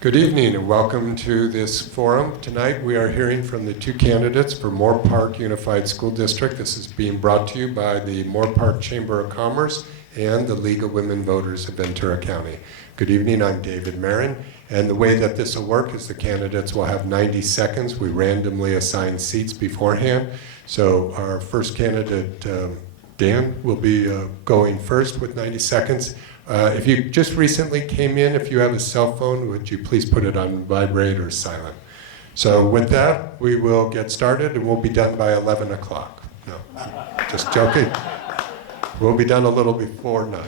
Good evening and welcome to this forum. Tonight we are hearing from the two candidates for Moorpark Unified School District. This is being brought to you by the Moorpark Chamber of Commerce and the League of Women Voters of Ventura County. Good evening, I'm David Marin, and the way that this will work is the candidates will have 90 seconds. We randomly assign seats beforehand. So our first candidate, Dan, will be going first with 90 seconds. If you just recently came in, if you have a cell phone, would you please put it on vibrate or silent? So with that, we will get started and we'll be done by 11 o'clock. No, just joking. We'll be done a little before 9.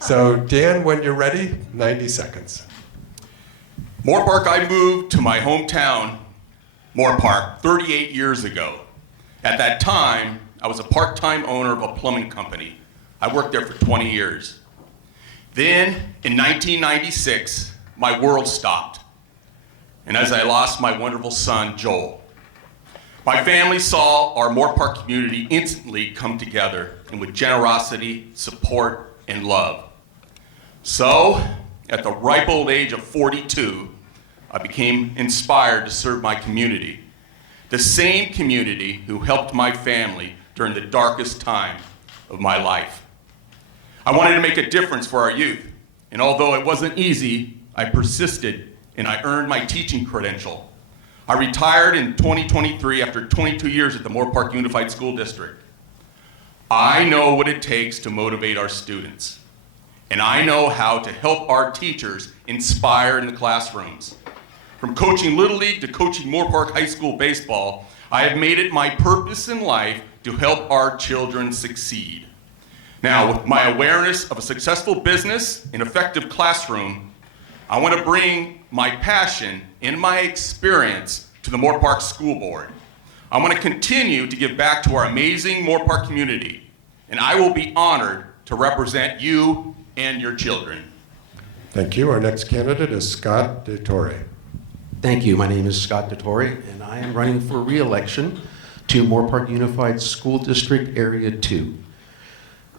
So Dan, when you're ready, 90 seconds. Moorpark, I moved to my hometown, Moorpark, 38 years ago. At that time, I was a part-time owner of a plumbing company. I worked there for 20 years. Then, in 1996, my world stopped, and as I lost my wonderful son, Joel. My family saw our Moorpark community instantly come together, and with generosity, support, and love. So, at the ripe old age of 42, I became inspired to serve my community, the same community who helped my family during the darkest time of my life. I wanted to make a difference for our youth, and although it wasn't easy, I persisted and I earned my teaching credential. I retired in 2023 after 22 years at the Moorpark Unified School District. I know what it takes to motivate our students, and I know how to help our teachers inspire in the classrooms. From coaching Little League to coaching Moorpark High School baseball, I have made it my purpose in life to help our children succeed. Now, with my awareness of a successful business and effective classroom, I want to bring my passion and my experience to the Moorpark School Board. I want to continue to give back to our amazing Moorpark community, and I will be honored to represent you and your children. Thank you. Our next candidate is Scott DeTore. Thank you. My name is Scott DeTore, and I am running for re-election to Moorpark Unified School District Area 2.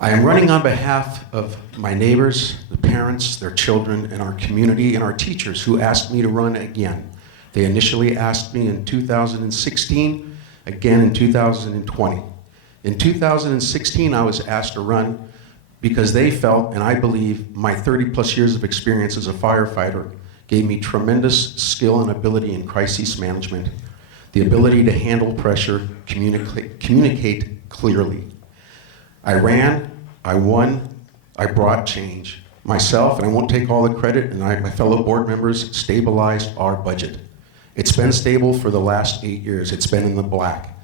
I am running on behalf of my neighbors, the parents, their children, and our community, and our teachers who asked me to run again. They initially asked me in 2016, again in 2020. In 2016, I was asked to run because they felt, and I believe, my 30-plus years of experience as a firefighter gave me tremendous skill and ability in crisis management, the ability to handle pressure, communicate clearly. I ran, I won, I brought change. Myself, and I won't take all the credit, and my fellow board members stabilized our budget. It's been stable for the last 8 years. It's been in the black.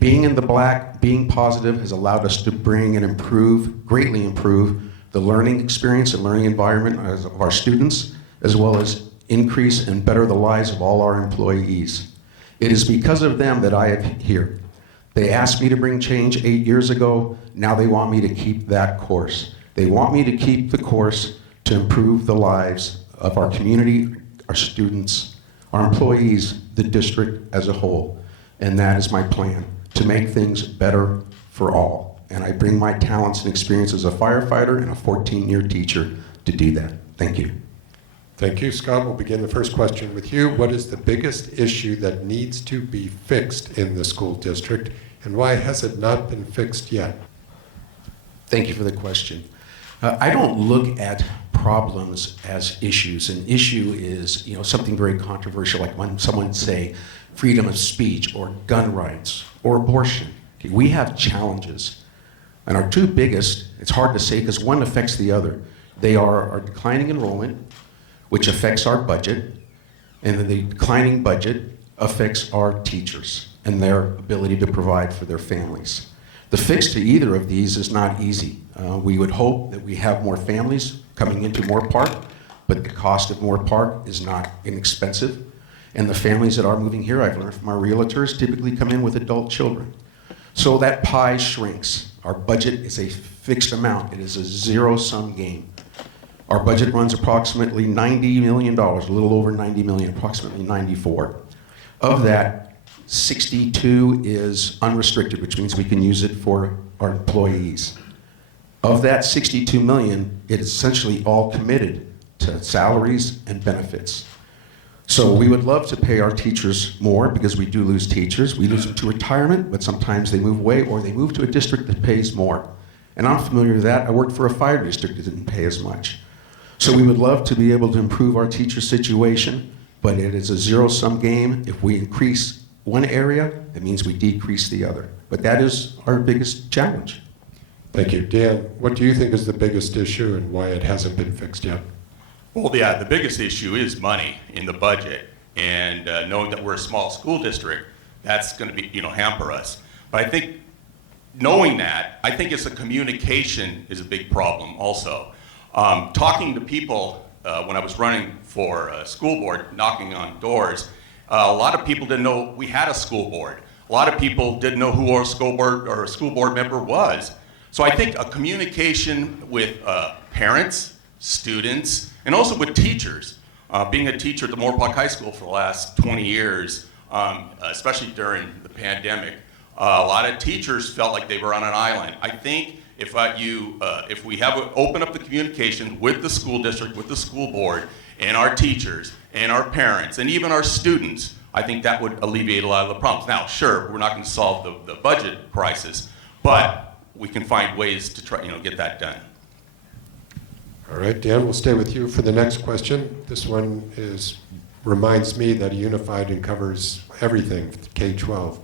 Being in the black, being positive, has allowed us to bring and improve, greatly improve, the learning experience and learning environment of our students, as well as increase and better the lives of all our employees. It is because of them that I am here. They asked me to bring change 8 years ago. Now they want me to keep that course. They want me to keep the course to improve the lives of our community, our students, our employees, the district as a whole. And that is my plan, to make things better for all. And I bring my talents and experience as a firefighter and a 14-year teacher to do that. Thank you. Thank you, Scott. We'll begin the first question with you. What is the biggest issue that needs to be fixed in the school district, and why has it not been fixed yet? Thank you for the question. I don't look at problems as issues. An issue is, something very controversial, like when someone say freedom of speech or gun rights or abortion. Okay, we have challenges, and our two biggest, it's hard to say because one affects the other. They are our declining enrollment, which affects our budget, and then the declining budget affects our teachers and their ability to provide for their families. The fix to either of these is not easy. We would hope that we have more families coming into Moorpark, but the cost of Moorpark is not inexpensive. And the families that are moving here, I've learned from our realtors, typically come in with adult children. So that pie shrinks. Our budget is a fixed amount. It is a zero-sum game. Our budget runs approximately $90 million, a little over $90 million, approximately 94. Of that, 62 is unrestricted, which means we can use it for our employees. Of that 62 million, it is essentially all committed to salaries and benefits. So we would love to pay our teachers more because we do lose teachers. We lose them to retirement, but sometimes they move away or they move to a district that pays more. And I'm familiar with that. I worked for a fire district that didn't pay as much. So we would love to be able to improve our teacher situation, but it is a zero-sum game. If we increase one area, it means we decrease the other. But that is our biggest challenge. Thank you. Dan, what do you think is the biggest issue and why it hasn't been fixed yet? Well, yeah, the biggest issue is money in the budget, and knowing that we're a small school district, that's going to be, hamper us. But I think knowing that, I think it's the communication is a big problem also. Talking to people when I was running for a school board, knocking on doors, a lot of people didn't know we had a school board. A lot of people didn't know who our school board or a school board member was. So I think a communication with parents, students, and also with teachers. Being a teacher at the Moorpark High School for the last 20 years, especially during the pandemic, a lot of teachers felt like they were on an island. I think if we open up the communication with the school district, with the school board, and our teachers, and our parents, and even our students, I think that would alleviate a lot of the problems. Now, sure, we're not going to solve the budget crisis, but we can find ways to try, get that done. All right, Dan, we'll stay with you for the next question. This one reminds me that Unified and covers everything, K-12.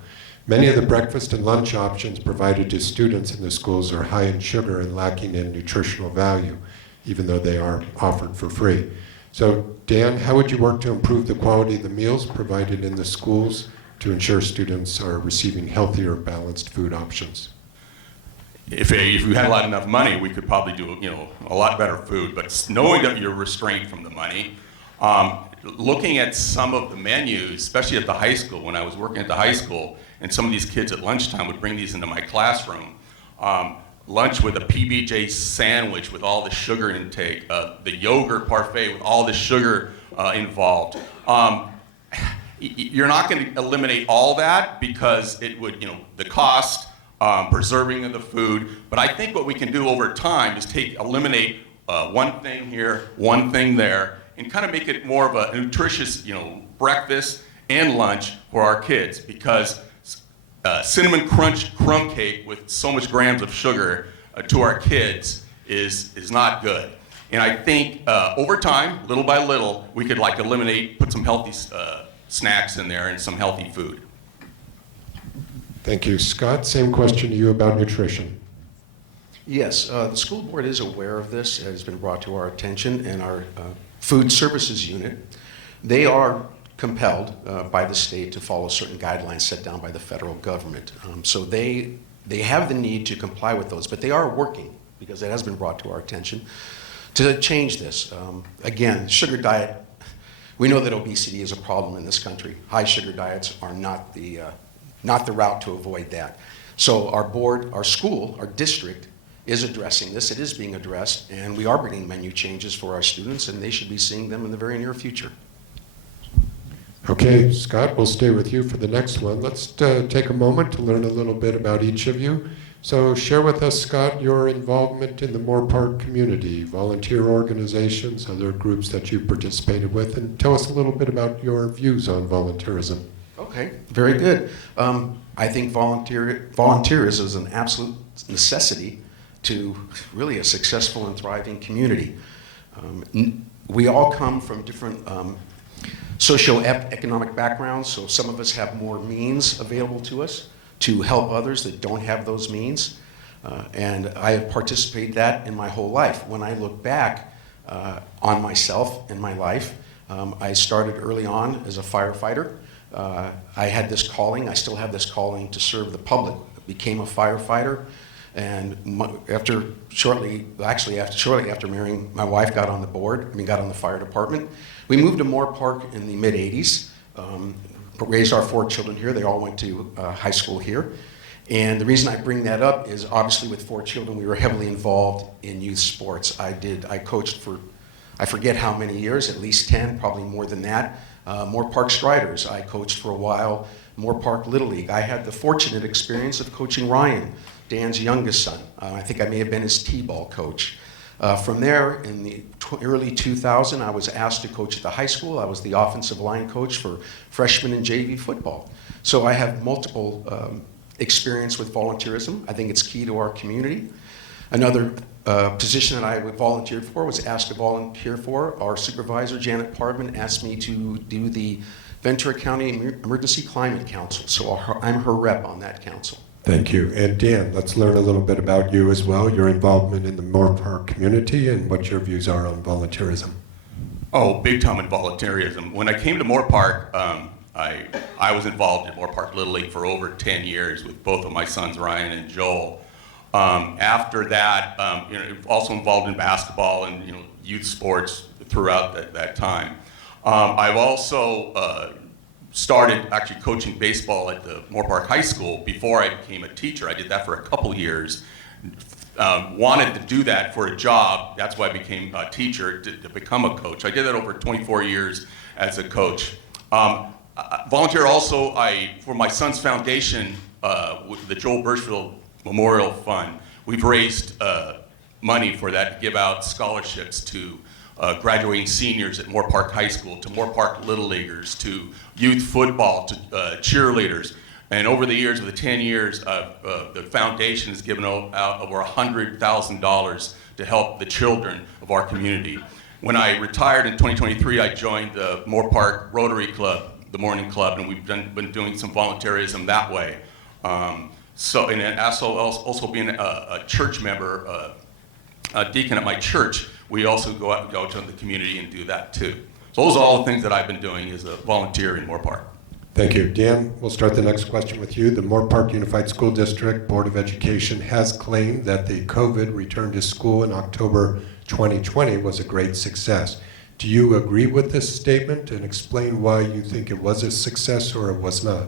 Many of the breakfast and lunch options provided to students in the schools are high in sugar and lacking in nutritional value, even though they are offered for free. So, Dan, how would you work to improve the quality of the meals provided in the schools to ensure students are receiving healthier, balanced food options? If we had enough money, we could probably do a lot better food. But knowing that you're restrained from the money, looking at some of the menus, especially at the high school, when I was working at the high school, and some of these kids at lunchtime would bring these into my classroom. Lunch with a PBJ sandwich with all the sugar intake, the yogurt parfait with all the sugar involved. You're not going to eliminate all that because it would, the cost, preserving of the food. But I think what we can do over time is eliminate one thing here, one thing there, and kind of make it more of a nutritious, breakfast and lunch for our kids. Because cinnamon crunch crumb cake with so much grams of sugar to our kids is not good. And I think over time, little by little, we could put some healthy snacks in there and some healthy food. Thank you. Scott, same question to you about nutrition. Yes, the school board is aware of this. It has been brought to our attention, and our food services unit, they are compelled by the state to follow certain guidelines set down by the federal government. So they have the need to comply with those, but they are working, because it has been brought to our attention, to change this. Again, sugar diet, we know that obesity is a problem in this country. High sugar diets are not the route to avoid that. So our board, our school, our district is addressing this. It is being addressed, and we are bringing menu changes for our students, and they should be seeing them in the very near future. Okay, Scott, we'll stay with you for the next one. Let's take a moment to learn a little bit about each of you. So share with us, Scott, your involvement in the Moorpark community, volunteer organizations, other groups that you participated with, and tell us a little bit about your views on volunteerism. Okay, very good. I think volunteerism is an absolute necessity to really a successful and thriving community. We all come from different socioeconomic backgrounds, so some of us have more means available to us to help others that don't have those means. And I have participated that in my whole life. When I look back on myself and my life, I started early on as a firefighter. I had this calling, I still have this calling to serve the public. I became a firefighter, and shortly after marrying, my wife got on the fire department. We moved to Moorpark in the mid-'80s, raised our 4 children here. They all went to high school here. And the reason I bring that up is obviously with 4 children, we were heavily involved in youth sports. I coached for, I forget how many years, at least 10, probably more than that. Moorpark Striders, I coached for a while. Moorpark Little League. I had the fortunate experience of coaching Ryan, Dan's youngest son. I think I may have been his T-ball coach. From there, in the early 2000, I was asked to coach at the high school. I was the offensive line coach for freshman and JV football. So I have multiple experience with volunteerism. I think it's key to our community. Another position that I volunteered for, was asked to volunteer for. Our supervisor, Janet Pardman, asked me to do the Ventura County Emergency Climate Council. So I'm her rep on that council. Thank you. And Dan, let's learn a little bit about you as well, your involvement in the Moorpark community and what your views are on volunteerism. Oh, big time in volunteerism. When I came to Moorpark, I was involved in Moorpark Little League for over 10 years with both of my sons, Ryan and Joel. After that, also involved in basketball and youth sports throughout that time. I've also started actually coaching baseball at the Moorpark High School before I became a teacher. I did that for a couple years. Wanted to do that for a job. That's why I became a teacher, to become a coach. I did that over 24 years as a coach. Volunteer also for my son's foundation, with the Joel Birchfield Memorial Fund. We've raised money for that to give out scholarships to graduating seniors at Moorpark High School, to Moorpark Little Leaguers, to youth football, to cheerleaders. And over the years, of the 10 years, the foundation has given out over $100,000 to help the children of our community. When I retired in 2023, I joined the Moorpark Rotary Club, the morning club, and we've been doing some volunteerism that way. And also being a church member, a deacon at my church, we also go to the community and do that too. So those are all the things that I've been doing as a volunteer in Moorpark. Thank you. Dan, we'll start the next question with you. The Moorpark Unified School District Board of Education has claimed that the COVID return to school in October 2020 was a great success. Do you agree with this statement, and explain why you think it was a success or it was not?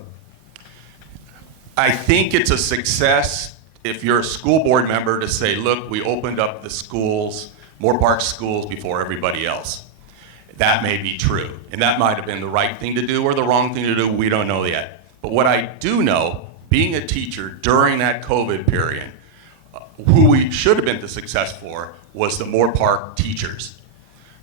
I think it's a success if you're a school board member to say, look, we opened up the schools, Moorpark schools, before everybody else. That may be true, and that might have been the right thing to do or the wrong thing to do, we don't know yet. But what I do know, being a teacher during that COVID period, who we should have been the success for was the Moorpark teachers.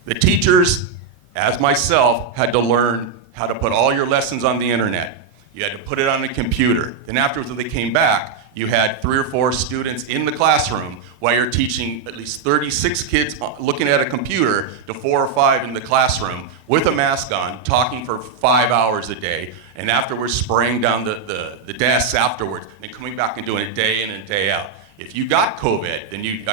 The teachers, as myself, had to learn how to put all your lessons on the internet. You had to put it on a computer. Then afterwards, when they came back, you had 3 or 4 students in the classroom while you're teaching at least 36 kids looking at a computer to 4 or 5 in the classroom with a mask on, talking for 5 hours a day, and afterwards spraying down the desks afterwards, and coming back and doing it day in and day out. If you got COVID, then you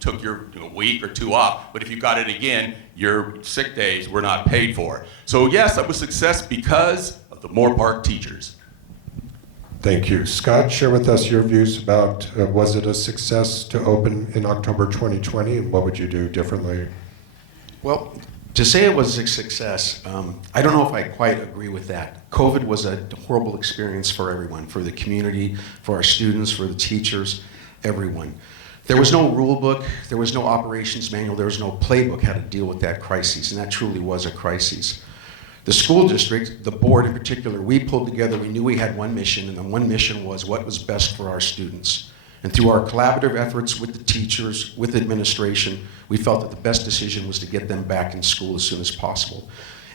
took your week or 2 off, but if you got it again, your sick days were not paid for. So yes, that was success because of the Moorpark teachers. Thank you. Scott, share with us your views about was it a success to open in October 2020, and what would you do differently? Well, to say it was a success, I don't know if I quite agree with that. COVID was a horrible experience for everyone, for the community, for our students, for the teachers, everyone. There was no rule book, there was no operations manual, there was no playbook how to deal with that crisis, and that truly was a crisis. The school district, the board in particular, we pulled together, we knew we had one mission, and the one mission was what was best for our students. And through our collaborative efforts with the teachers, with administration, we felt that the best decision was to get them back in school as soon as possible.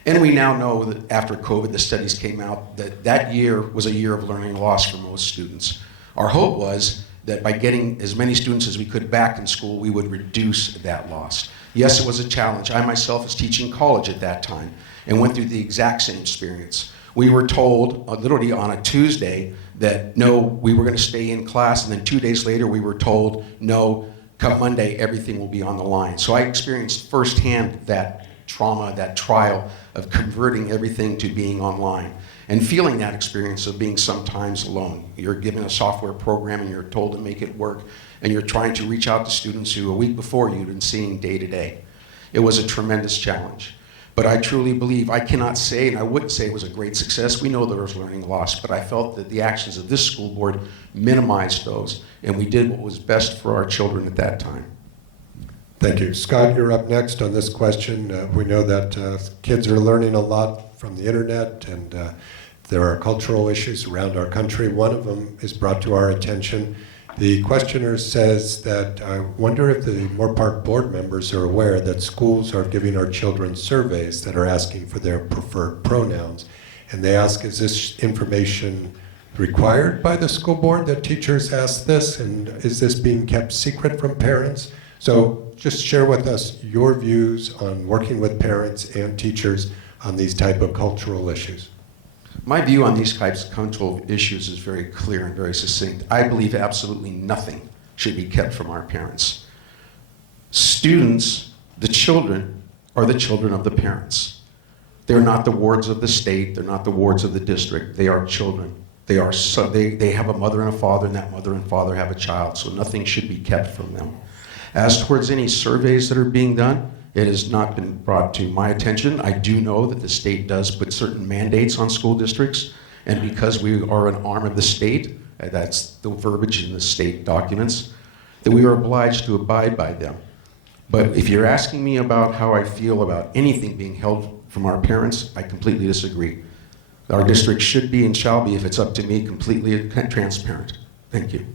And we now know that after COVID, the studies came out that that year was a year of learning loss for most students. Our hope was that by getting as many students as we could back in school, we would reduce that loss. Yes, it was a challenge. I myself was teaching college at that time and went through the exact same experience. We were told, literally on a Tuesday, that no, we were gonna stay in class, and then 2 days later we were told, no, come Monday, everything will be on the line. So I experienced firsthand that trauma, that trial of converting everything to being online, and feeling that experience of being sometimes alone. You're given a software program and you're told to make it work, and you're trying to reach out to students who a week before you'd been seeing day to day. It was a tremendous challenge. But I truly believe, I cannot say, and I wouldn't say it was a great success. We know there was learning loss, but I felt that the actions of this school board minimized those, and we did what was best for our children at that time. Thank you. Scott, you're up next on this question. We know that kids are learning a lot from the internet, and there are cultural issues around our country. One of them is brought to our attention, The questioner says that, I wonder if the Moorpark board members are aware that schools are giving our children surveys that are asking for their preferred pronouns. And they ask, is this information required by the school board that teachers ask this? And is this being kept secret from parents? So just share with us your views on working with parents and teachers on these type of cultural issues. My view on these types of cultural issues is very clear and very succinct. I believe absolutely nothing should be kept from our parents. Students, the children, are the children of the parents. They're not the wards of the state, they're not the wards of the district, they are children. They have a mother and a father, and that mother and father have a child, so nothing should be kept from them. As towards any surveys that are being done, it has not been brought to my attention. I do know that the state does put certain mandates on school districts, and because we are an arm of the state, that's the verbiage in the state documents, that we are obliged to abide by them. But if you're asking me about how I feel about anything being held from our parents, I completely disagree. Our district should be and shall be, if it's up to me, completely transparent. Thank you.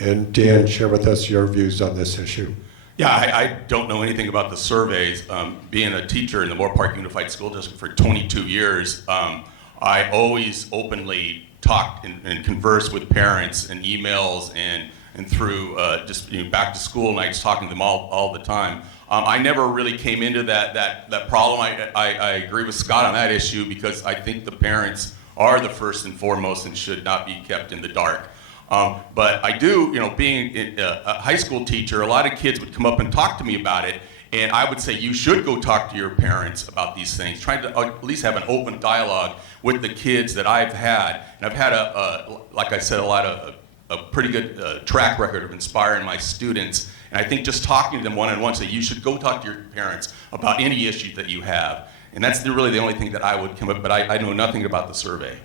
And Dan, share with us your views on this issue. Yeah, I don't know anything about the surveys. Being a teacher in the Moorpark Unified School District for 22 years, I always openly talk and converse with parents and emails and through just back to school nights, talking to them all the time. I never really came into that problem. I agree with Scott on that issue because I think the parents are the first and foremost and should not be kept in the dark. But I do, being a high school teacher, a lot of kids would come up and talk to me about it, and I would say you should go talk to your parents about these things, trying to at least have an open dialogue with the kids that I've had. And I've had, like I said, a pretty good track record of inspiring my students. And I think just talking to them one-on-one, say you should go talk to your parents about any issues that you have. And that's really the only thing that I would come up, but I know nothing about the survey.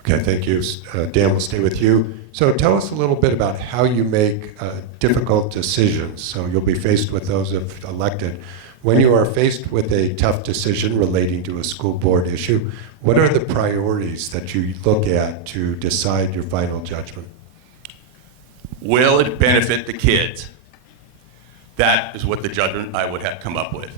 Okay, thank you. Dan, we'll stay with you. So tell us a little bit about how you make difficult decisions. So you'll be faced with those if elected. When you are faced with a tough decision relating to a school board issue, what are the priorities that you look at to decide your final judgment? Will it benefit the kids? That is what the judgment I would have come up with.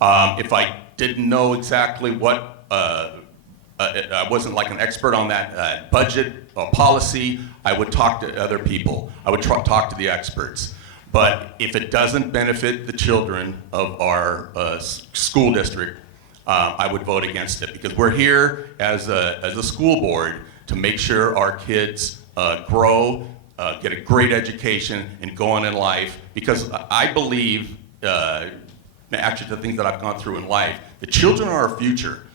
If I didn't know exactly what I wasn't like an expert on that budget or policy, I would talk to other people. I would talk to the experts. But if it doesn't benefit the children of our school district, I would vote against it because we're here as a school board to make sure our kids grow, get a great education, and go on in life. Because I believe, actually the things that I've gone through in life, the children are our future.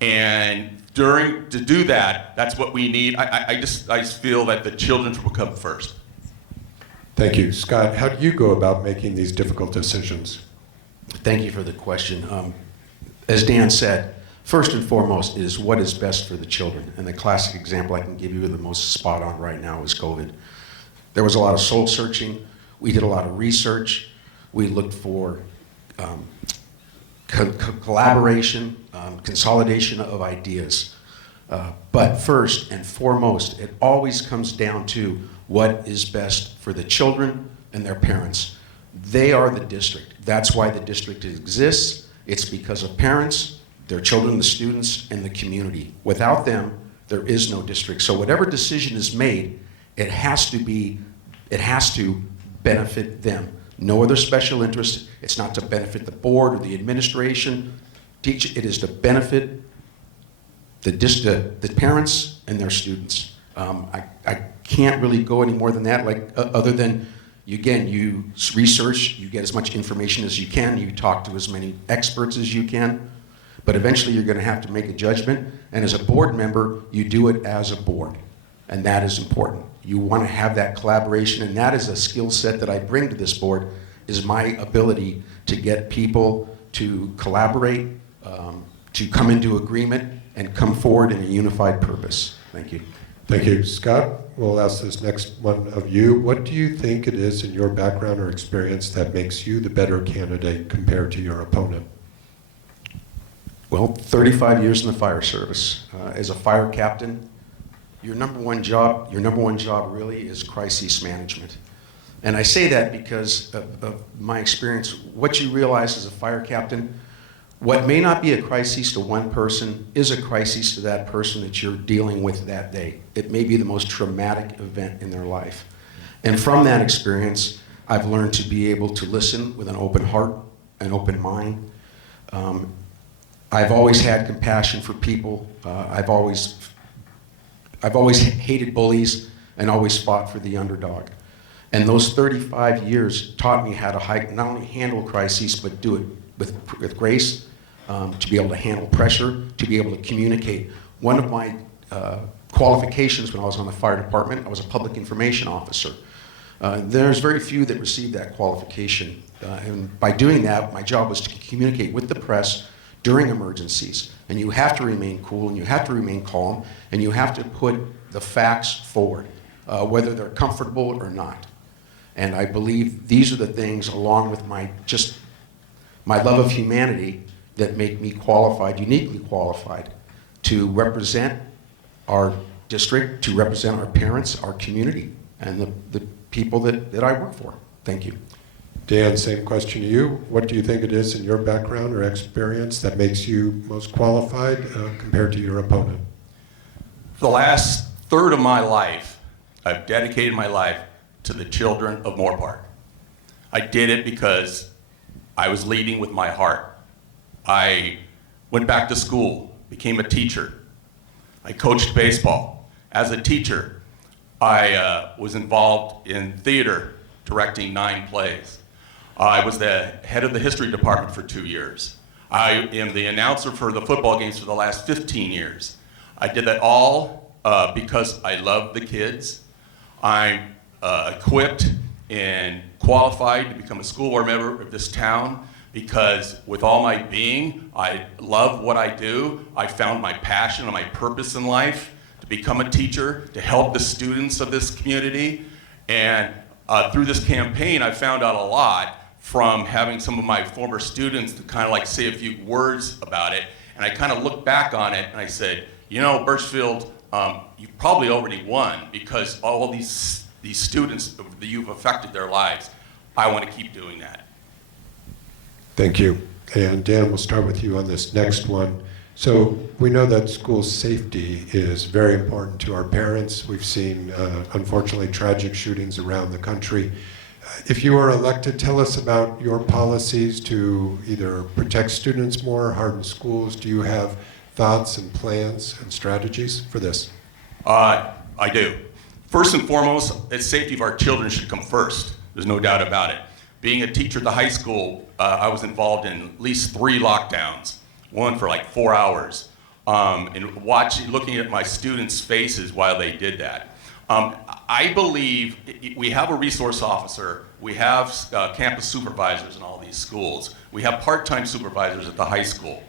And to do that, that's what we need. I just feel that the children will come first. Thank you. Scott, how do you go about making these difficult decisions? Thank you for the question. As Dan said, first and foremost is what is best for the children. And the classic example I can give you the most spot on right now is COVID. There was a lot of soul searching. We did a lot of research. We looked for collaboration, consolidation of ideas. But first and foremost, it always comes down to what is best for the children and their parents. They are the district. That's why the district exists. It's because of parents, their children, the students, and the community. Without them, there is no district. So whatever decision is made, it has to benefit them. No other special interest. It's not to benefit the board or the administration. It is to benefit the parents and their students. I can't really go any more than that, other than, again, you research, you get as much information as you can, you talk to as many experts as you can, but eventually you're going to have to make a judgment, and as a board member, you do it as a board, and that is important. You want to have that collaboration, and that is a skill set that I bring to this board, is my ability to get people to collaborate, to come into agreement, and come forward in a unified purpose. Thank you. Thank you. Scott, we'll ask this next one of you. What do you think it is in your background or experience that makes you the better candidate compared to your opponent? Well, 35 years in the fire service. As a fire captain, your number one job really is crisis management. And I say that because of my experience. What you realize as a fire captain, what may not be a crisis to one person is a crisis to that person that you're dealing with that day. It may be the most traumatic event in their life. And from that experience, I've learned to be able to listen with an open heart, an open mind. I've always had compassion for people. I've always hated bullies and always fought for the underdog. And those 35 years taught me how to not only handle crises, but do it with grace, to be able to handle pressure, to be able to communicate. One of my qualifications when I was on the fire department, I was a public information officer. There's very few that receive that qualification. And by doing that, my job was to communicate with the press during emergencies. And you have to remain cool, and you have to remain calm, and you have to put the facts forward, whether they're comfortable or not. And I believe these are the things, along with my love of humanity, that make me qualified, uniquely qualified, to represent our district, to represent our parents, our community, and the people that I work for. Thank you. Dan, same question to you. What do you think it is in your background or experience that makes you most qualified compared to your opponent? For the last third of my life, I've dedicated my life to the children of Moorpark. I did it because I was leading with my heart. I went back to school, became a teacher. I coached baseball. As a teacher, I was involved in theater, directing 9 plays. I was the head of the history department for 2 years. I am the announcer for the football games for the last 15 years. I did that all because I love the kids. I'm equipped and qualified to become a school board member of this town because with all my being, I love what I do. I found my passion and my purpose in life to become a teacher, to help the students of this community. And through this campaign, I found out a lot from having some of my former students to kind of like say a few words about it. And I kind of looked back on it and I said, you know, Birchfield, you've probably already won because all these students, you've affected their lives. I want to keep doing that. Thank you. And Dan, we'll start with you on this next one. So we know that school safety is very important to our parents. We've seen, unfortunately, tragic shootings around the country. If you are elected, tell us about your policies to either protect students more, harden schools. Do you have thoughts and plans and strategies for this? I do. First and foremost, the safety of our children should come first. There's no doubt about it. Being a teacher at the high school, I was involved in at least 3 lockdowns, one for like 4 hours, and looking at my students' faces while they did that. I believe we have a resource officer, we have campus supervisors in all these schools, we have part-time supervisors at the high school.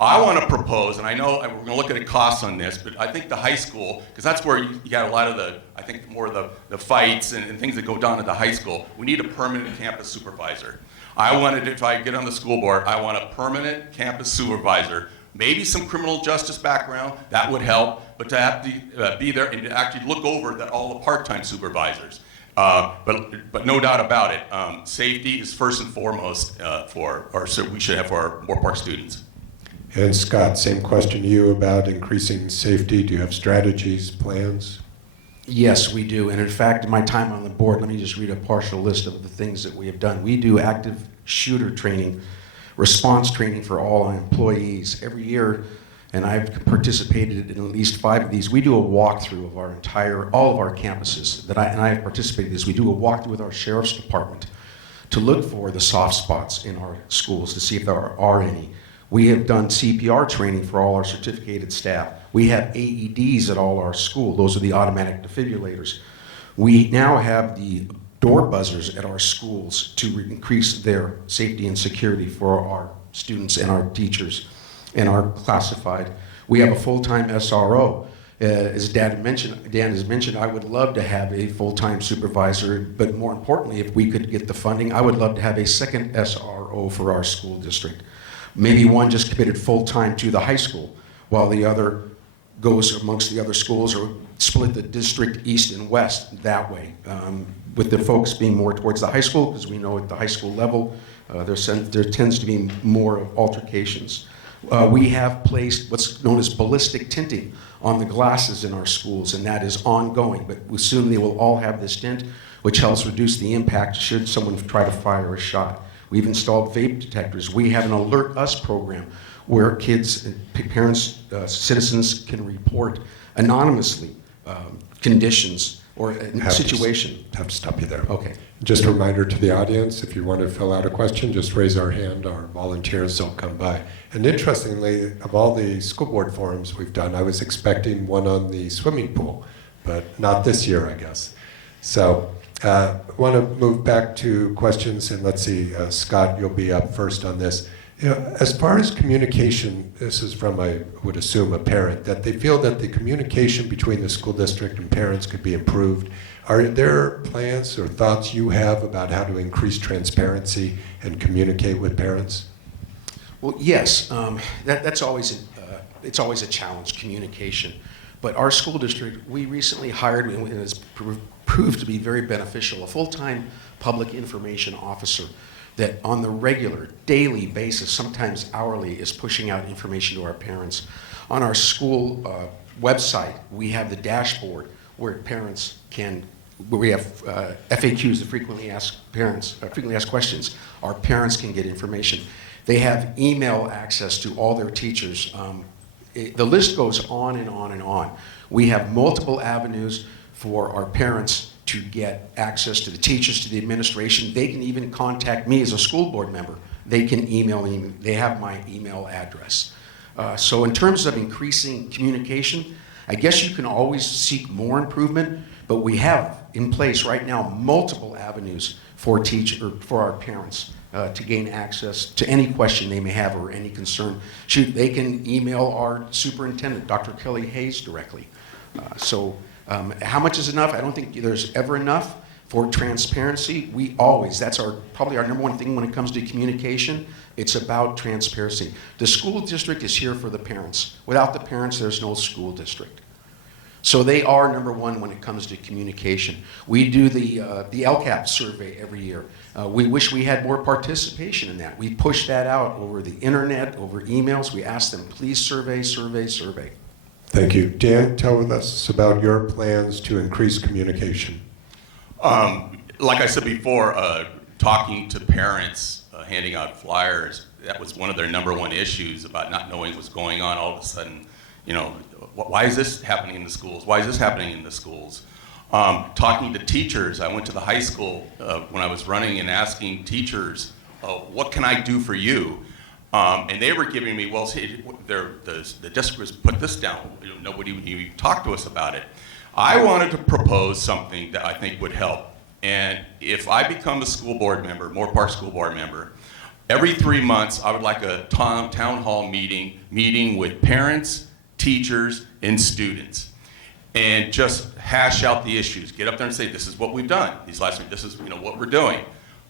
I want to propose, and I know we're going to look at the costs on this, but I think the high school, because that's where you got a lot of the fights and things that go down at the high school, we need a permanent campus supervisor. If I get on the school board, I want a permanent campus supervisor, maybe some criminal justice background, that would help, but to have to be there and to actually look over all the part-time supervisors. But no doubt about it, safety is first and foremost we should have for our Moorpark students. And Scott, same question to you about increasing safety. Do you have strategies, plans? Yes, we do. And in fact, in my time on the board, let me just read a partial list of the things that we have done. We do active shooter training, response training for all our employees. Every year, and I've participated in at least 5 of these, we do a walkthrough of all of our campuses. And I have participated in this. We do a walkthrough with our sheriff's department to look for the soft spots in our schools to see if there are any. We have done CPR training for all our certificated staff. We have AEDs at all our school. Those are the automatic defibrillators. We now have the door buzzers at our schools to increase their safety and security for our students and our teachers and our classified. We have a full-time SRO. As Dan has mentioned, I would love to have a full-time supervisor, but more importantly, if we could get the funding, I would love to have a second SRO for our school district. Maybe one just committed full-time to the high school, while the other goes amongst the other schools, or split the district east and west that way, with the focus being more towards the high school, because we know at the high school level there tends to be more altercations. We have placed what's known as ballistic tinting on the glasses in our schools, and that is ongoing, but soon they will all have this tint, which helps reduce the impact should someone try to fire a shot. We've installed vape detectors. We have an Alert Us program where kids, parents, citizens can report anonymously conditions or a situation. Have to stop you there. Okay. Just a reminder to the audience, if you want to fill out a question, just raise our hand. Our volunteers will come by. And interestingly, of all the school board forums we've done, I was expecting one on the swimming pool, but not this year, I guess. So I want to move back to questions, and let's see, Scott, you'll be up first on this. You know, as far as communication, this is from, I would assume, a parent, that they feel that the communication between the school district and parents could be improved. Are there plans or thoughts you have about how to increase transparency and communicate with parents? Well, yes, that's always it's always a challenge, communication. But our school district, we recently hired, and it has proved to be very beneficial, a full-time public information officer that on the regular, daily basis, sometimes hourly, is pushing out information to our parents. On our school website, we have the dashboard where parents can, where we have FAQs, the frequently asked questions. Our parents can get information. They have email access to all their teachers. The list goes on and on and on. We have multiple avenues for our parents to get access to the teachers, to the administration. They can even contact me as a school board member. They can email me. They have my email address. So in terms of increasing communication, I guess you can always seek more improvement, but we have in place right now multiple avenues for our parents to gain access to any question they may have or any concern. Shoot, they can email our superintendent, Dr. Kelly Hayes, directly. How much is enough? I don't think there's ever enough for transparency. We always, that's probably our number one thing when it comes to communication. It's about transparency. The school district is here for the parents. Without the parents, there's no school district. So they are number one when it comes to communication. We do the LCAP survey every year. We wish we had more participation in that. We push that out over the internet, over emails. We ask them, please survey, survey, survey. Thank you. Dan, tell us about your plans to increase communication. Like I said before, talking to parents, handing out flyers, that was one of their number one issues about not knowing what's going on all of a sudden. You know, why is this happening in the schools? Why is this happening in the schools? Talking to teachers, I went to the high school when I was running and asking teachers, what can I do for you? And they were giving me, well, see, the district has put this down. Nobody even talked to us about it. I wanted to propose something that I think would help. And if I become a school board member, Moorpark school board member, every 3 months I would like a town hall meeting with parents, teachers, and students, and just hash out the issues. Get up there and say, this is what we've done these last weeks. This is what we're doing.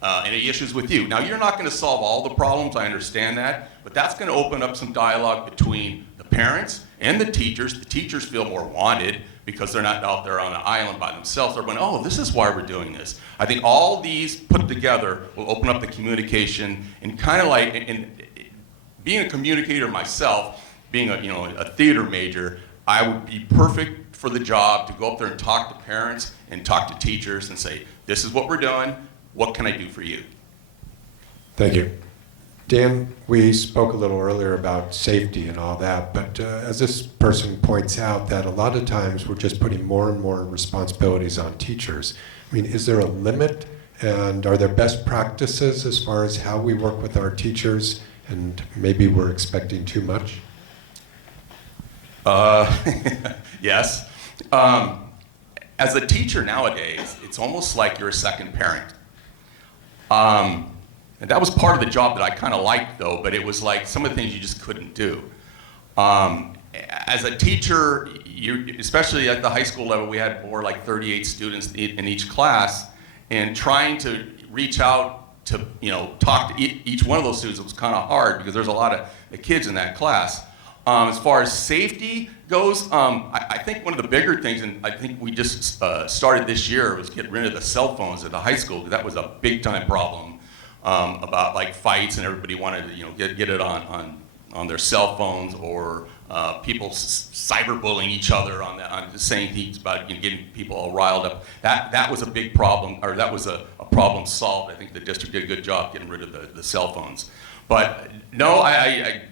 Any issues with you. Now, you're not going to solve all the problems, I understand that, but that's going to open up some dialogue between the parents and the teachers. The teachers feel more wanted because they're not out there on an island by themselves. They're going, oh, this is why we're doing this. I think all these put together will open up the communication, and kind of like, and being a communicator myself, being a theater major, I would be perfect for the job to go up there and talk to parents and talk to teachers and say, this is what we're doing. What can I do for you? Thank you. Dan, we spoke a little earlier about safety and all that, but as this person points out, that a lot of times we're just putting more and more responsibilities on teachers. I mean, is there a limit, and are there best practices as far as how we work with our teachers, and maybe we're expecting too much? Yes. As a teacher nowadays, it's almost like you're a second parent. And that was part of the job that I kind of liked, though, but it was like some of the things you just couldn't do. As a teacher, especially at the high school level, we had more like 38 students in each class, and trying to reach out to, talk to each one of those students was kind of hard because there's a lot of kids in that class. As far as safety goes, I think one of the bigger things, and I think we just started this year, was getting rid of the cell phones at the high school, because that was a big time problem about like fights, and everybody wanted to get it on their cell phones, or people cyberbullying each other on saying things about getting people all riled up. That was a big problem, or that was a problem solved. I think the district did a good job getting rid of the cell phones. But no,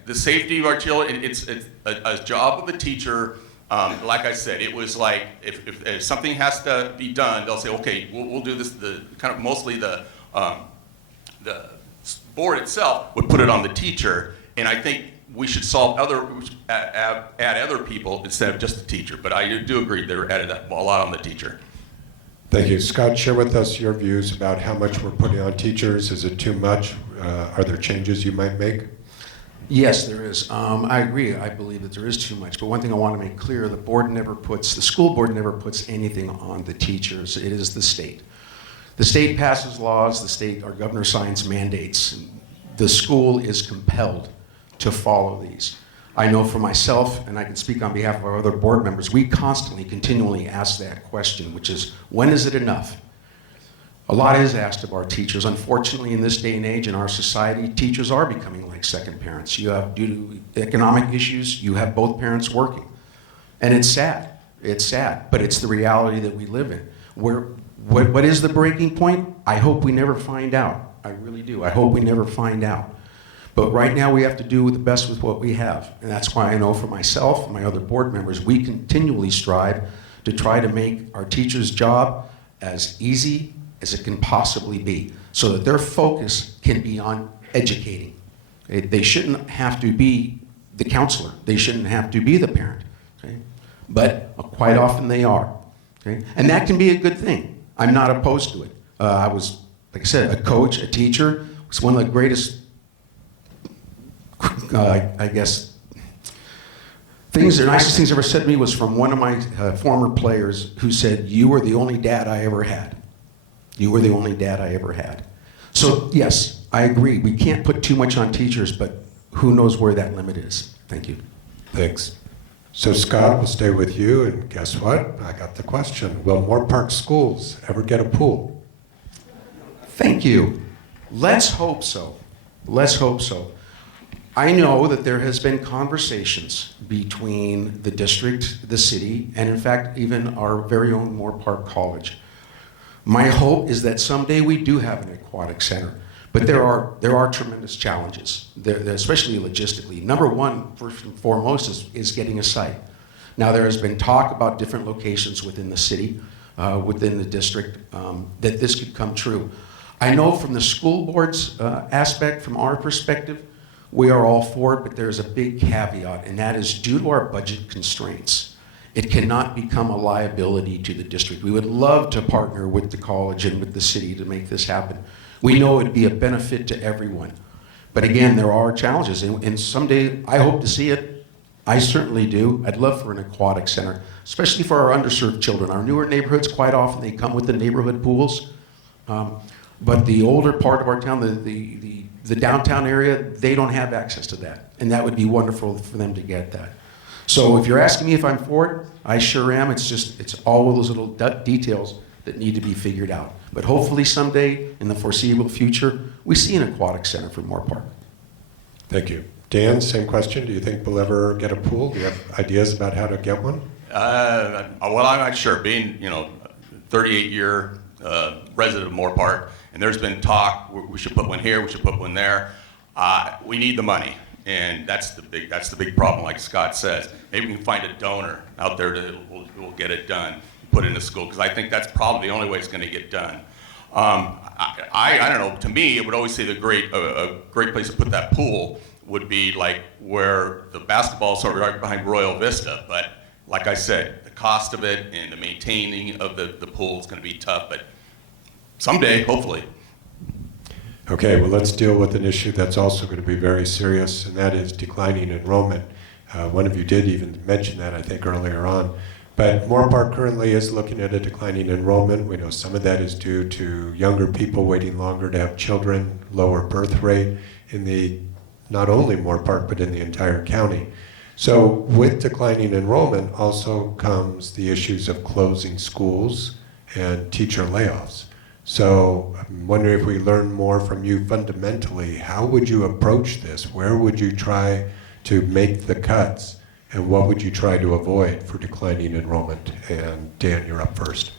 the safety of our children, it's a job of a teacher. Like I said, it was like if something has to be done, they'll say, okay, we'll do this. Mostly the board itself would put it on the teacher, and I think we should add other people instead of just the teacher. But I do agree they're added a lot on the teacher. Thank you. Scott, share with us your views about how much we're putting on teachers. Is it too much? Are there changes you might make? Yes, there is. I agree. I believe that there is too much. But one thing I want to make clear, the school board never puts anything on the teachers. It is the state. The state passes laws, our governor signs mandates. The school is compelled to follow these. I know for myself, and I can speak on behalf of our other board members, we constantly, continually ask that question, which is, when is it enough? A lot is asked of our teachers. Unfortunately, in this day and age in our society, teachers are becoming like second parents. Due to economic issues, you have both parents working. And it's sad. It's sad, but it's the reality that we live in. What is the breaking point? I hope we never find out. I really do. I hope we never find out. But right now we have to do the best with what we have. And that's why I know for myself and my other board members, we continually strive to try to make our teachers' job as easy as it can possibly be, so that their focus can be on educating. They shouldn't have to be the counselor. They shouldn't have to be the parent. Okay? But quite often they are. Okay? And that can be a good thing. I'm not opposed to it. I was, like I said, a coach, a teacher. It was one of the greatest, I guess, the nicest things ever said to me was from one of my former players who said, "You were the only dad I ever had. You were the only dad I ever had." So yes, I agree. We can't put too much on teachers, but who knows where that limit is. Thank you. Thanks. So Scott, we'll stay with you, and guess what? I got the question. Will Moorpark schools ever get a pool? Thank you. Let's hope so. Let's hope so. I know that there has been conversations between the district, the city, and in fact, even our very own Moorpark College. My hope is that someday we do have an aquatic center, but there are tremendous challenges, especially logistically. Number one, first and foremost, is getting a site. Now, there has been talk about different locations within the city, within the district, that this could come true. I know from the school board's aspect, from our perspective, we are all for it, but there's a big caveat, and that is due to our budget constraints. It cannot become a liability to the district. We would love to partner with the college and with the city to make this happen. We know it would be a benefit to everyone. But again, there are challenges, and someday I hope to see it. I certainly do. I'd love for an aquatic center, especially for our underserved children. Our newer neighborhoods, quite often, they come with the neighborhood pools. But the older part of our town, the downtown area, they don't have access to that. And that would be wonderful for them to get that. So if you're asking me if I'm for it, I sure am. It's all of those little details that need to be figured out. But hopefully someday in the foreseeable future, we see an aquatic center for Moorpark. Thank you. Dan, same question. Do you think we'll ever get a pool? Do you have ideas about how to get one? Well, I'm not sure. Being, 38-year resident of Moorpark, and there's been talk, we should put one here, we should put one there. We need the money, and that's the big problem, like Scott says. Maybe we can find a donor out there that will get it done, put it in a school, because I think that's probably the only way it's going to get done. I don't know, to me, it would always say a great place to put that pool would be like where the basketball is sort of right behind Royal Vista, but like I said, the cost of it and the maintaining of the pool is going to be tough, but someday, hopefully. Okay, well, let's deal with an issue that's also going to be very serious, and that is declining enrollment. One of you did even mention that, I think, earlier on. But Moorpark currently is looking at a declining enrollment. We know some of that is due to younger people waiting longer to have children, lower birth rate in not only Moorpark, but in the entire county. So with declining enrollment also comes the issues of closing schools and teacher layoffs. So I'm wondering if we learn more from you fundamentally, how would you approach this? Where would you try to make the cuts? And what would you try to avoid for declining enrollment? And Dan, you're up first.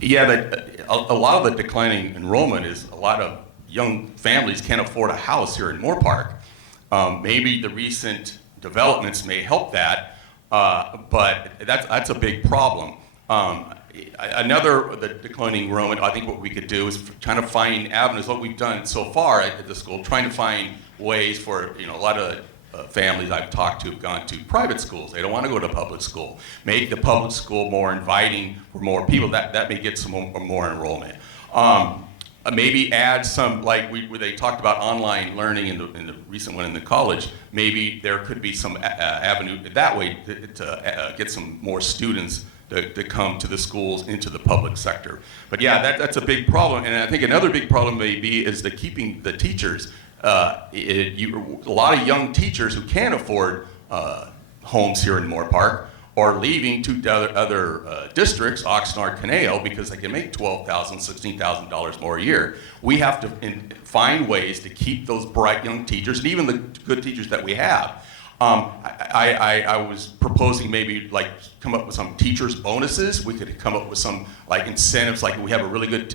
Yeah, a lot of the declining enrollment is a lot of young families can't afford a house here in Moorpark. Maybe the recent developments may help that, but that's a big problem. The declining enrollment, I think what we could do is trying to find avenues, what we've done so far at the school, trying to find ways for, a lot of families I've talked to have gone to private schools. They don't want to go to public school. Make the public school more inviting for more people. That may get some more enrollment. Maybe add some, like where they talked about online learning in the recent one in the college. Maybe there could be some avenue that way to get some more students to come to the schools into the public sector. But yeah, that's a big problem. And I think another big problem may be is keeping the teachers. A lot of young teachers who can't afford homes here in Moorpark are leaving to other districts, Oxnard, Canale, because they can make $12,000, $16,000 more a year. We have to find ways to keep those bright young teachers, and even the good teachers that we have. I was proposing maybe like come up with some teachers bonuses. We could come up with some like incentives, like we have a really good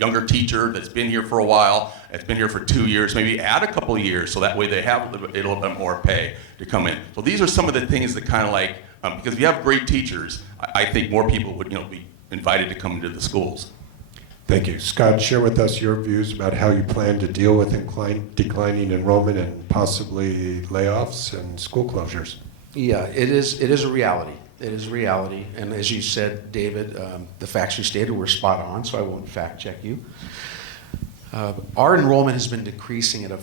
younger teacher that's been here for a while, that's been here for 2 years, maybe add a couple of years so that way they have a little bit more pay to come in. So these are some of the things that kind of like, because if you have great teachers, I think more people would be invited to come into the schools. Thank you. Scott, share with us your views about how you plan to deal with declining enrollment and possibly layoffs and school closures. Yeah, it is a reality. It is a reality. And as you said, David, the facts you stated were spot on, so I won't fact check you. Our enrollment has been decreasing it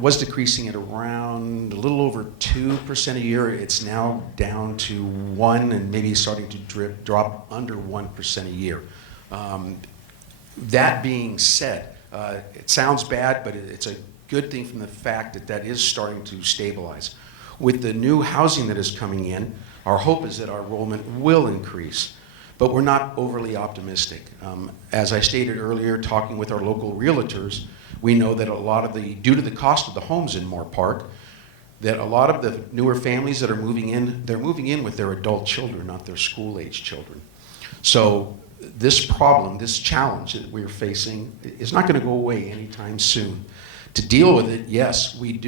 was decreasing at around a little over 2% a year. It's now down to 1 and maybe starting to drop under 1% a year. That being said, it sounds bad, but it's a good thing from the fact that is starting to stabilize. With the new housing that is coming in, our hope is that our enrollment will increase, but we're not overly optimistic. As I stated earlier, talking with our local realtors, we know that due to the cost of the homes in Moorpark, that a lot of the newer families that are moving in, they're moving in with their adult children, not their school-age children. So this problem, this challenge that we're facing is not going to go away anytime soon. To deal with it, yes, we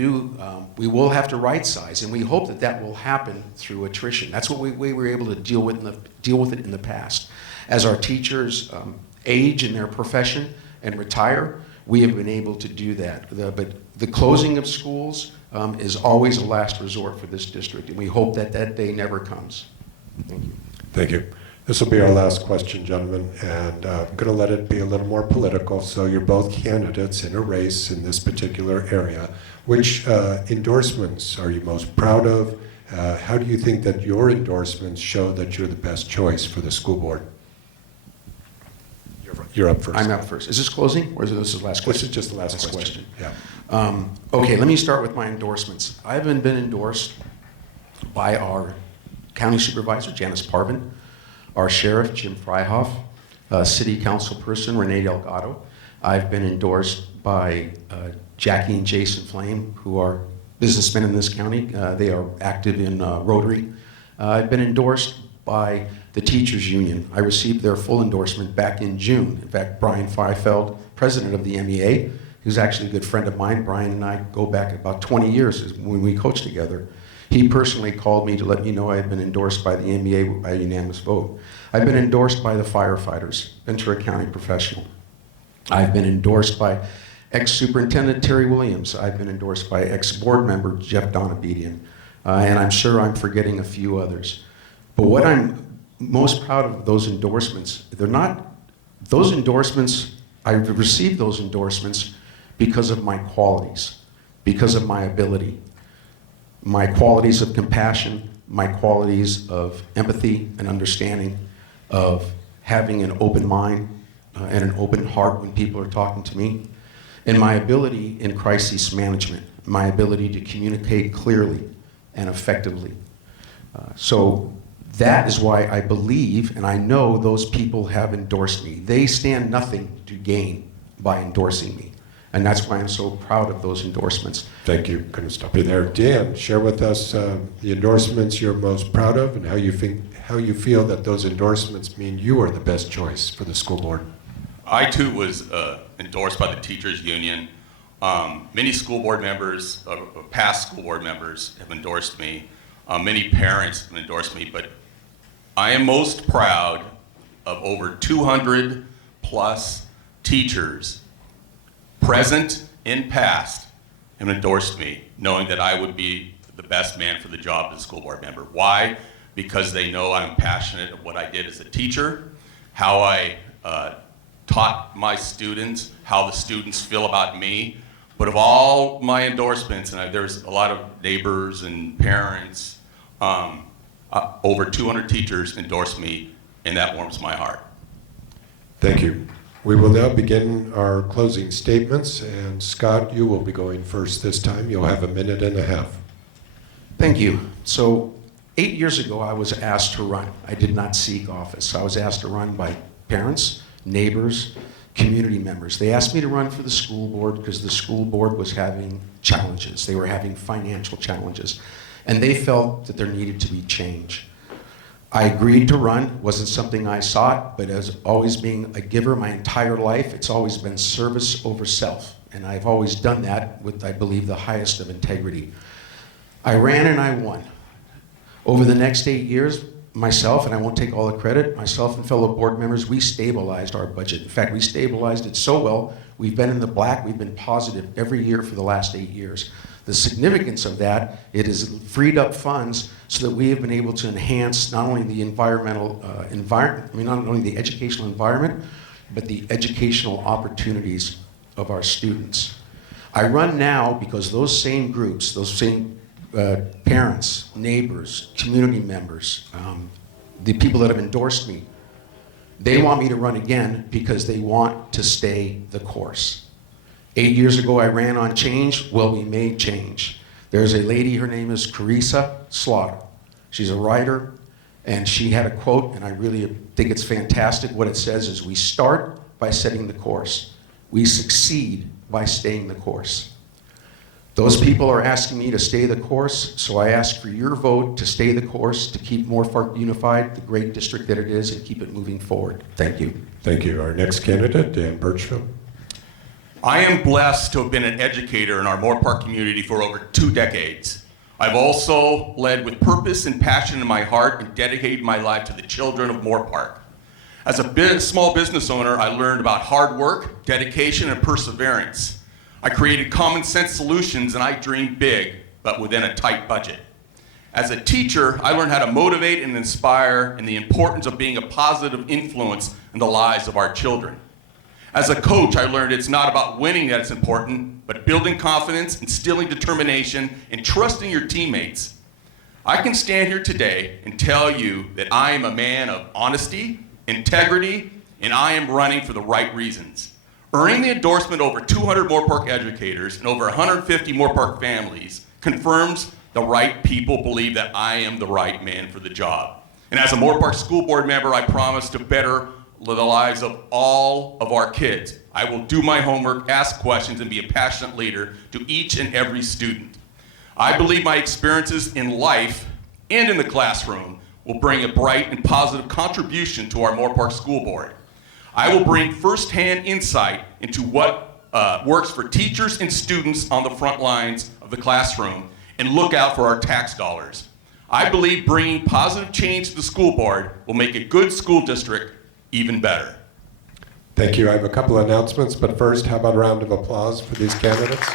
will have to right size, and we hope that will happen through attrition. That's what we were able to deal with it in the past. As our teachers age in their profession and retire, we have been able to do that. But the closing of schools is always a last resort for this district, and we hope that day never comes. Thank you. Thank you. This will be our last question, gentlemen, and I'm going to let it be a little more political. So you're both candidates in a race in this particular area. Which endorsements are you most proud of? How do you think that your endorsements show that you're the best choice for the school board? You're up first. I'm up first. Is this closing, or is this the last question? This is just the last question. Yeah. Okay, let me start with my endorsements. I haven't been endorsed by our county supervisor, Janice Parvin, our sheriff, Jim Freihoff, city council person, Renee Delgado. I've been endorsed by Jackie and Jason Flame, who are businessmen in this county. They are active in Rotary. I've been endorsed by the teachers union. I received their full endorsement back in June. In fact, Brian Feifeld, president of the MEA, who's actually a good friend of mine. Brian and I go back about 20 years when we coached together. He personally called me to let me know I had been endorsed by the MEA by a unanimous vote. I've been endorsed by the firefighters, Ventura County Professional. I've been endorsed by ex-superintendent Terry Williams. I've been endorsed by ex-board member Jeff Donabedian. And I'm sure I'm forgetting a few others. But what I'm most proud of those endorsements, I've received those endorsements because of my qualities, because of my ability, my qualities of compassion, my qualities of empathy and understanding, of having an open mind and an open heart when people are talking to me, and my ability in crisis management, my ability to communicate clearly and effectively. So that is why I believe and I know those people have endorsed me. They stand nothing to gain by endorsing me. And that's why I'm so proud of those endorsements. Thank you. Going to stop you there. Dan, share with us the endorsements you're most proud of and how you feel that those endorsements mean you are the best choice for the school board. I too was endorsed by the teachers union. Many school board members, past school board members have endorsed me. Many parents have endorsed me, but I am most proud of over 200 plus teachers, present and past, have endorsed me, knowing that I would be the best man for the job as a school board member. Why? Because they know I'm passionate of what I did as a teacher, how I taught my students, how the students feel about me. But of all my endorsements, and there's a lot of neighbors and parents, over 200 teachers endorsed me, and that warms my heart. Thank you. We will now begin our closing statements, and Scott, you will be going first this time. You'll have 1.5 minutes. Thank you. So 8 years ago, I was asked to run. I did not seek office. I was asked to run by parents, neighbors, community members. They asked me to run for the school board because the school board was having challenges. They were having financial challenges. And they felt that there needed to be change. I agreed to run. It wasn't something I sought, but as always being a giver my entire life, it's always been service over self. And I've always done that with, I believe, the highest of integrity. I ran and I won. Over the next 8 years, myself, and I won't take all the credit, myself and fellow board members, we stabilized our budget. In fact, we stabilized it so well, we've been in the black, we've been positive every year for the last 8 years. The significance of that, it has freed up funds so that we have been able to enhance not only the environmental not only the educational environment, but the educational opportunities of our students. I run now because those same groups, those same parents, neighbors, community members, the people that have endorsed me, they want me to run again because they want to stay the course. 8 years ago, I ran on change. Well, we made change. There's a lady, her name is Carissa Slaughter. She's a writer, and she had a quote, and I really think it's fantastic. What it says is, we start by setting the course. We succeed by staying the course. Those people are asking me to stay the course, so I ask for your vote to stay the course, to keep Moorpark unified, the great district that it is, and keep it moving forward. Thank you. Thank you. Our next candidate, Dan Birchfield. I am blessed to have been an educator in our Moorpark community for over 2 decades. I've also led with purpose and passion in my heart and dedicated my life to the children of Moorpark. As a small business owner, I learned about hard work, dedication, and perseverance. I created common sense solutions and I dreamed big, but within a tight budget. As a teacher, I learned how to motivate and inspire and the importance of being a positive influence in the lives of our children. As a coach, I learned it's not about winning that's important, but building confidence, instilling determination, and trusting your teammates. I can stand here today and tell you that I am a man of honesty, integrity, and I am running for the right reasons. Earning the endorsement of over 200 Moorpark educators and over 150 Moorpark families confirms the right people believe that I am the right man for the job. And as a Moorpark school board member, I promise to better the lives of all of our kids. I will do my homework, ask questions, and be a passionate leader to each and every student. I believe my experiences in life and in the classroom will bring a bright and positive contribution to our Moorpark School Board. I will bring firsthand insight into what works for teachers and students on the front lines of the classroom and look out for our tax dollars. I believe bringing positive change to the school board will make a good school district even better. Thank you. I have a couple of announcements, but first, how about a round of applause for these candidates?